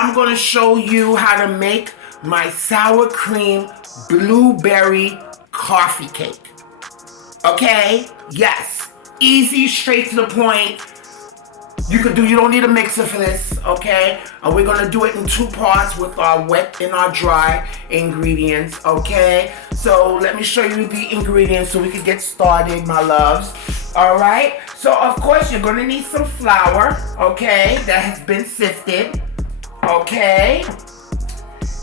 I'm gonna show you how to make my sour cream blueberry coffee cake. Okay? Yes. Easy, straight to the point. You don't need a mixer for this, okay? And we're gonna do it in 2 parts with our wet and our dry ingredients, okay? So let me show you the ingredients so we can get started, my loves. All right? So of course you're gonna need some flour, okay? That has been sifted, okay?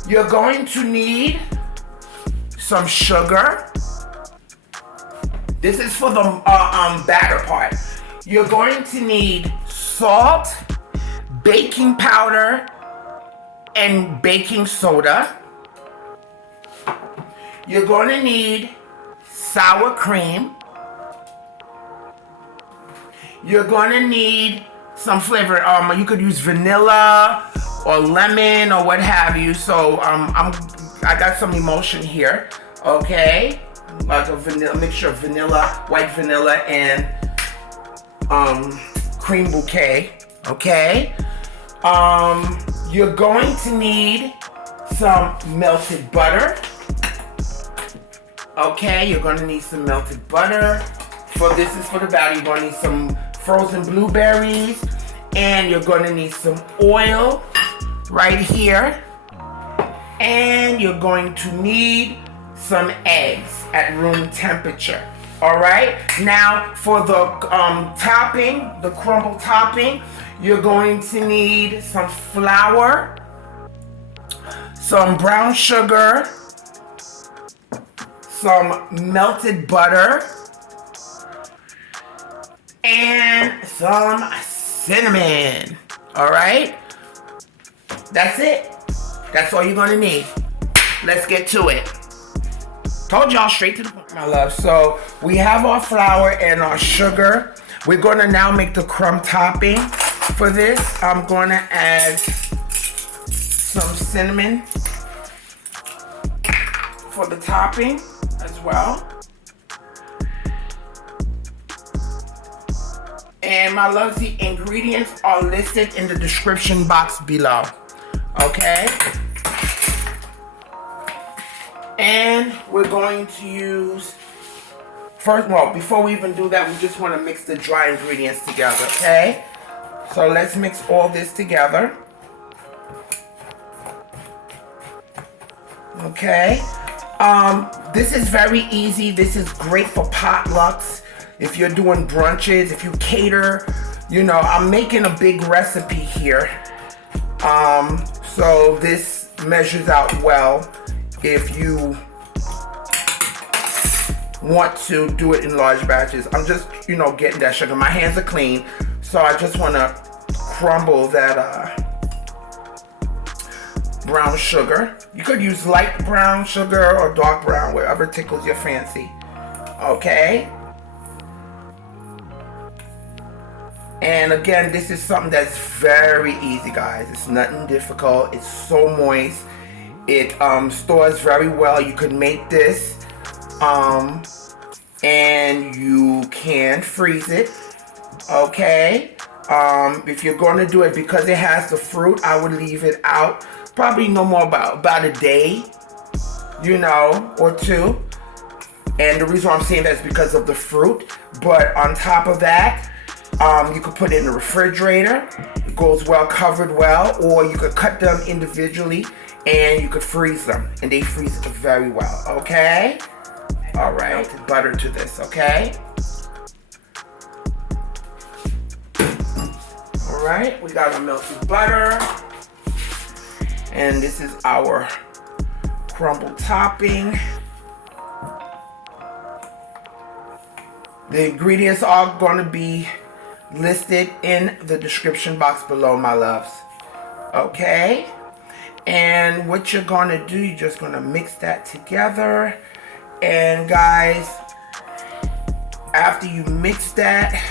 You're going to need some sugar. This is for the batter part. You're going to need salt, baking powder, and baking soda. You're going to need sour cream. You're going to need some flavor. You could use vanilla or lemon or what have you. So I got some emulsion here, okay? Like a mixture of vanilla, white vanilla, and cream bouquet, okay? You're going to need some melted butter. Okay, you're going to need some melted butter. This is for the batter. You're going to need some frozen blueberries, and you're going to need some oil right here. And you're going to need some eggs at room temperature. All right, now for the topping, the crumble topping, you're going to need some flour, some brown sugar, some melted butter, and some cinnamon. All right, that's it. That's all you're gonna need. Let's get to it. Told y'all, straight to the point, my love. So we have our flour and our sugar. We're gonna now make the crumb topping. For this, I'm gonna add some cinnamon for the topping as well. And my loves, the ingredients are listed in the description box below. Okay? And we're going to use, before we even do that, we just want to mix the dry ingredients together, okay? So let's mix all this together. Okay. This is very easy. This is great for potlucks. If you're doing brunches, if you cater, I'm making a big recipe here. So this measures out well if you want to do it in large batches. I'm just, getting that sugar. My hands are clean, so I just want to crumble that brown sugar. You could use light brown sugar or dark brown, whatever tickles your fancy. Okay? And again, this is something that's very easy, guys. It's nothing difficult. It's so moist. It stores very well. You could make this and you can freeze it. Okay? If you're going to do it, because it has the fruit, I would leave it out probably no more about a day, or 2. And the reason why I'm saying that is because of the fruit. But on top of that, you could put it in the refrigerator. It goes well, covered well. Or you could cut them individually and you could freeze them. And they freeze very well, okay? All right, butter to this, okay? All right, we got our melted butter. And this is our crumble topping. The ingredients are going to be listed in the description box below, my loves. Okay? And what you're going to do, you're just going to mix that together. And guys, after you mix that,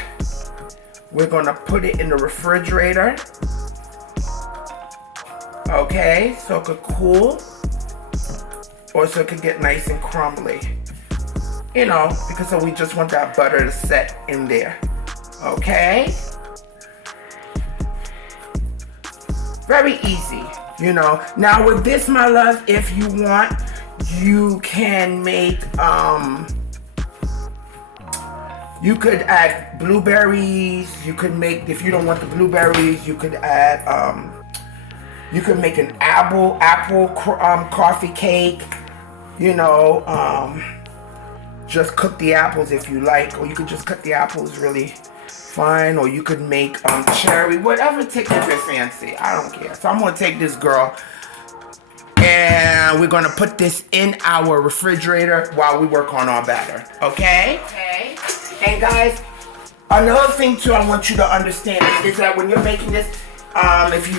we're going to put it in the refrigerator. Okay, so it could cool, or so it could get nice and crumbly. Because we just want that butter to set in there. Okay? Very easy, you know. Now with this, my love, if you want, you can make, you could add blueberries. You could make, if you don't want the blueberries, you could add, you could make an apple coffee cake, you know, just cook the apples if you like, or you could just cut the apples really fine, or you could make cherry, whatever tickles your fancy. I don't care. So I'm gonna take this girl and we're gonna put this in our refrigerator while we work on our batter. Okay? Okay. And guys, another thing too I want you to understand is that when you're making this,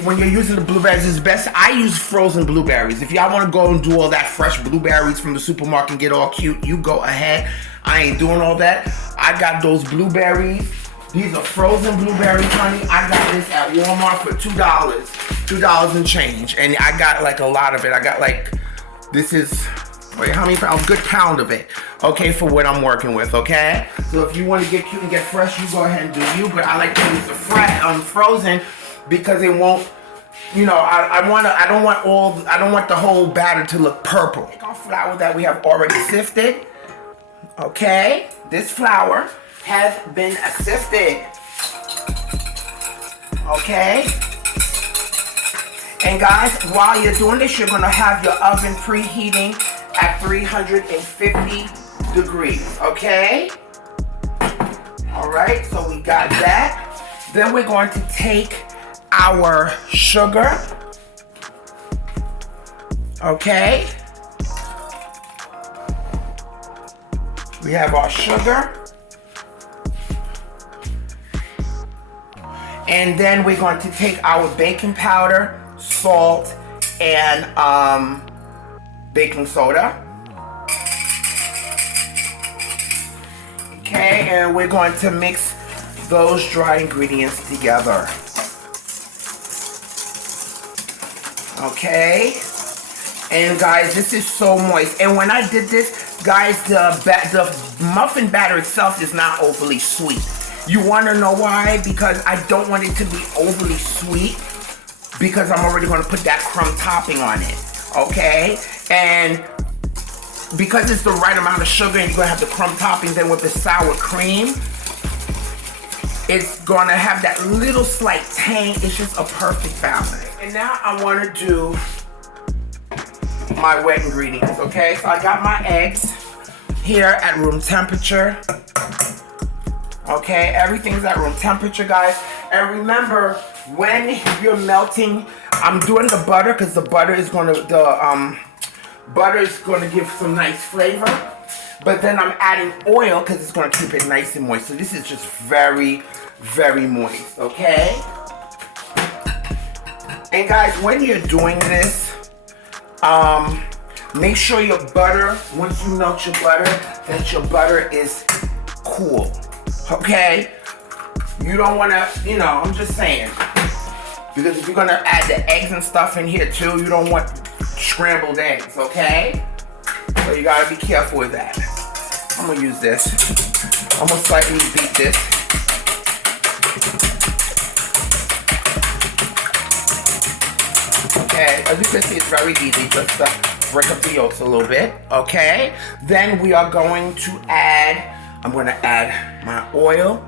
when you're using the blueberries, it's best. I use frozen blueberries. If y'all want to go and do all that fresh blueberries from the supermarket and get all cute, you go ahead. I ain't doing all that. I got those blueberries. These are frozen blueberries, honey. I got this at Walmart for $2. $2 and change. And I got like a lot of it. I got like, this is, wait, how many pounds? A good pound of it. Okay, for what I'm working with, okay? So if you want to get cute and get fresh, you go ahead and do you. But I like to use the frozen because it won't, you know, I don't want the whole batter to look purple. Take our flour that we have already sifted. Okay, this flour has been sifted. Okay. And guys, while you're doing this, you're gonna have your oven preheating at 350 degrees, okay? All right, so we got that. Then we're going to take our sugar, okay? We have our sugar. And then we're going to take our baking powder, salt, and baking soda. Okay, and we're going to mix those dry ingredients together. Okay, and guys, this is so moist. And when I did this, guys, the muffin batter itself is not overly sweet. You want to know why? Because I don't want it to be overly sweet, because I'm already going to put that crumb topping on it, okay? And because it's the right amount of sugar and you're going to have the crumb toppings, then with the sour cream, it's going to have that little slight tang. It's just a perfect balance. And now I want to do my wet ingredients, okay? So I got my eggs here at room temperature. Okay, everything's at room temperature, guys. And remember, when you're melting, I'm doing the butter because the butter is going to give some nice flavor. But then I'm adding oil because it's going to keep it nice and moist. So this is just very, very moist, okay? And guys, when you're doing this, make sure your butter, once you melt your butter, that your butter is cool. Okay, you don't want to, you know, I'm just saying, because if you're going to add the eggs and stuff in here too, you don't want scrambled eggs, okay? So you got to be careful with that. I'm going to use this. I'm going to slightly beat this. Okay, as you can see, it's very easy, just to break up the yolks a little bit, okay? Then we are going to add, I'm going to add my oil.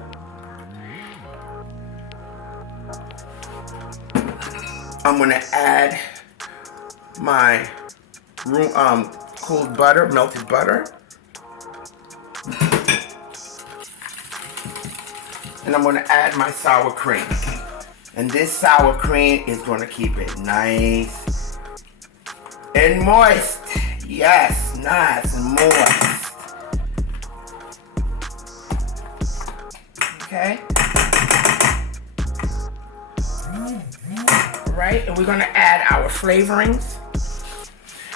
I'm going to add my cooled butter, melted butter. And I'm going to add my sour cream. And this sour cream is going to keep it nice and moist. Yes, nice and moist. Okay. All right, and we're going to add our flavorings.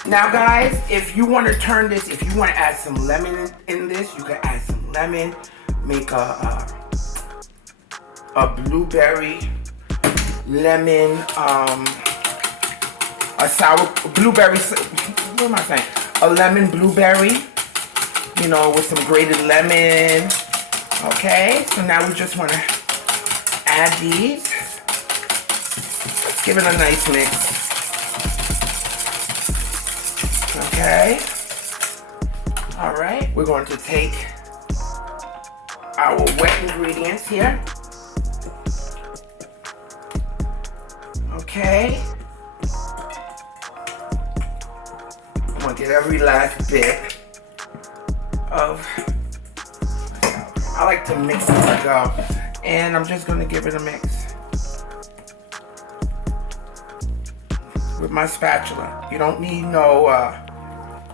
Now, guys, if you want to turn this, if you want to add some lemon in this, you can add some lemon. Make a blueberry, lemon, a sour blueberry. What am I saying? A lemon blueberry. You know, with some grated lemon. Okay, so now we just want to add these. Give it a nice mix. Okay. All right, we're going to take our wet ingredients here. Okay. I'm gonna get every last bit of, I like to mix it as I go. And I'm just gonna give it a mix with my spatula. You don't need no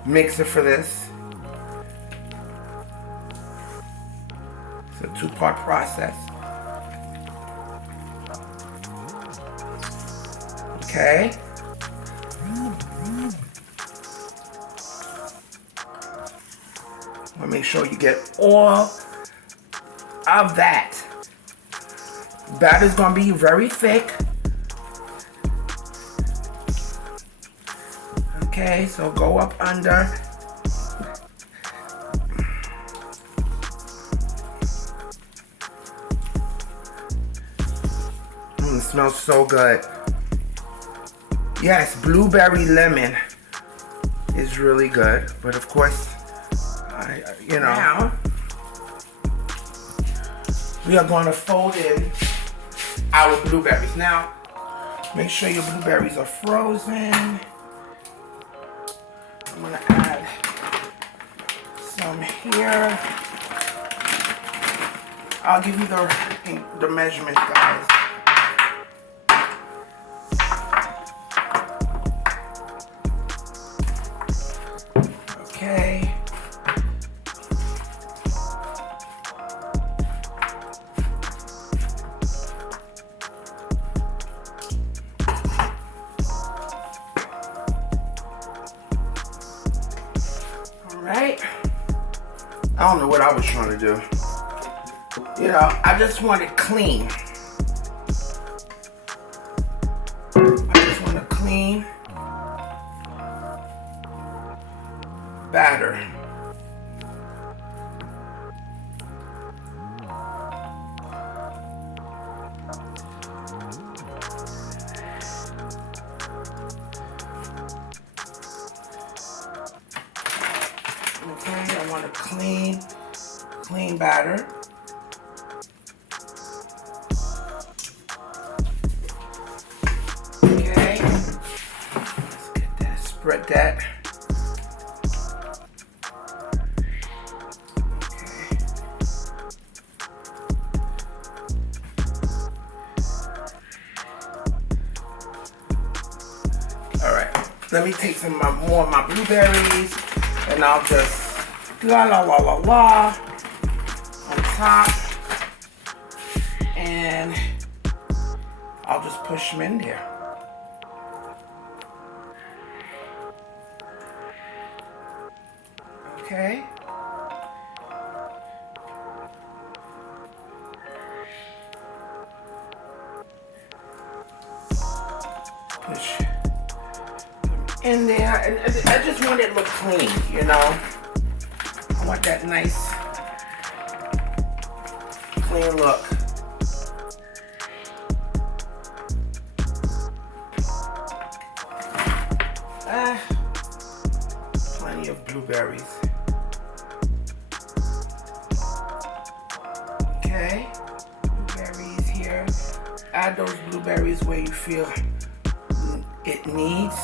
mixer for this. It's a two-part process. Okay. Well, make sure you get all of that. Batter's gonna be very thick. Okay, so go up under. It smells so good. Yes, blueberry lemon is really good, but of course, now we are going to fold in our blueberries. Now, make sure your blueberries are frozen. I'm going to add some here. I'll give you the measurements, guys. Okay. All right. I don't know what I was trying to do. You know, I just want it clean. I just want a clean batter. Okay, I want a clean batter. Okay, let's get that, spread that. Let me take some more of my blueberries, and I'll just la la la la la on top, and I'll just push them in there. Okay. Push in there, and I just want it to look clean, you know. I want that nice, clean look. Plenty of blueberries. Okay, blueberries here. Add those blueberries where you feel it needs.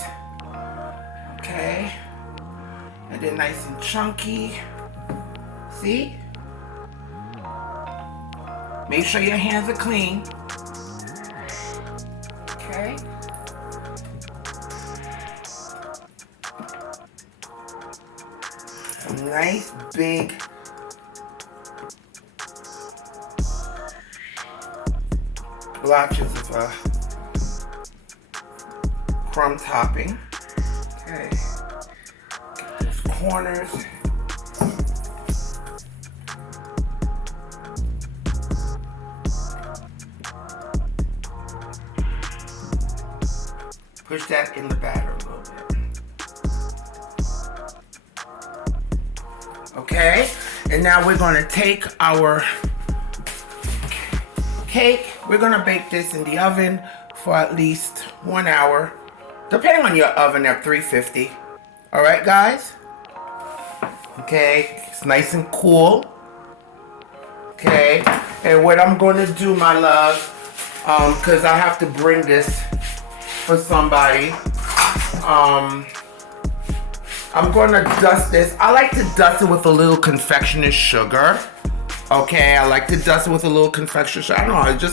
Okay, and they're nice and chunky. See? Make sure your hands are clean. Okay. Some nice big blotches of crumb topping. Okay, get those corners. Push that in the batter a little bit. Okay, and now we're gonna take our cake. We're gonna bake this in the oven for at least 1 hour, depending on your oven at 350. All right, guys? Okay, it's nice and cool. Okay, and what I'm going to do, my love, because I have to bring this for somebody, I'm going to dust this. I like to dust it with a little confectioner's sugar. Okay, I like to dust it with a little confectioner's sugar. I don't know,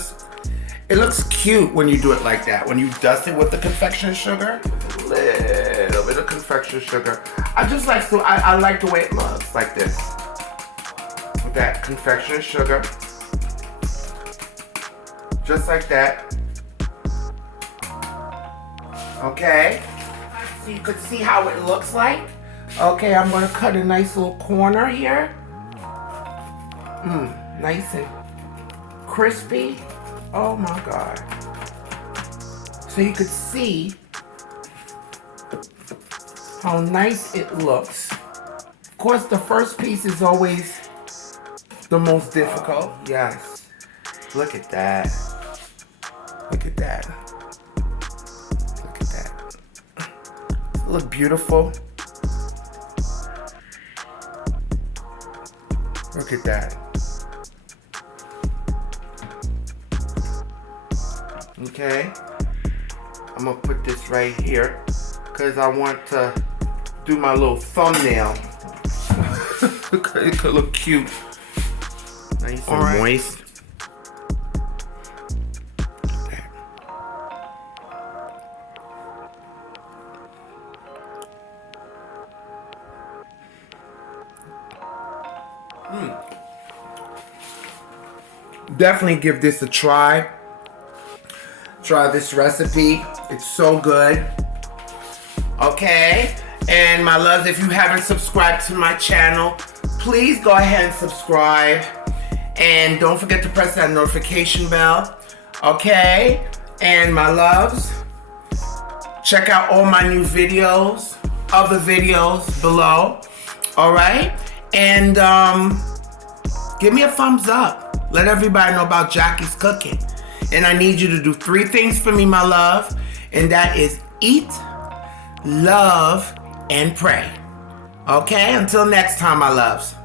it looks cute when you do it like that. When you dust it with the confectioner's sugar, a little bit of confectioner's sugar. I like the way it looks, like this. With that confectioner's sugar. Just like that. Okay. So you could see how it looks like. Okay, I'm gonna cut a nice little corner here. Nice and crispy. Oh my God. So you could see how nice it looks. Of course, the first piece is always the most difficult. Yes. Look at that. Look at that. Look at that. Look beautiful. Look at that. Okay. I'm gonna put this right here because I want to do my little thumbnail. It could look cute. Nice and moist. Definitely give this a try. Try this recipe. It's so good. Okay. And my loves, if you haven't subscribed to my channel, please go ahead and subscribe. And don't forget to press that notification bell. Okay. And my loves, check out all my new videos, other videos below. Alright. And give me a thumbs up. Let everybody know about Jackie's cooking. And I need you to do 3 things for me, my love. And that is eat, love, and pray. Okay? Until next time, my loves.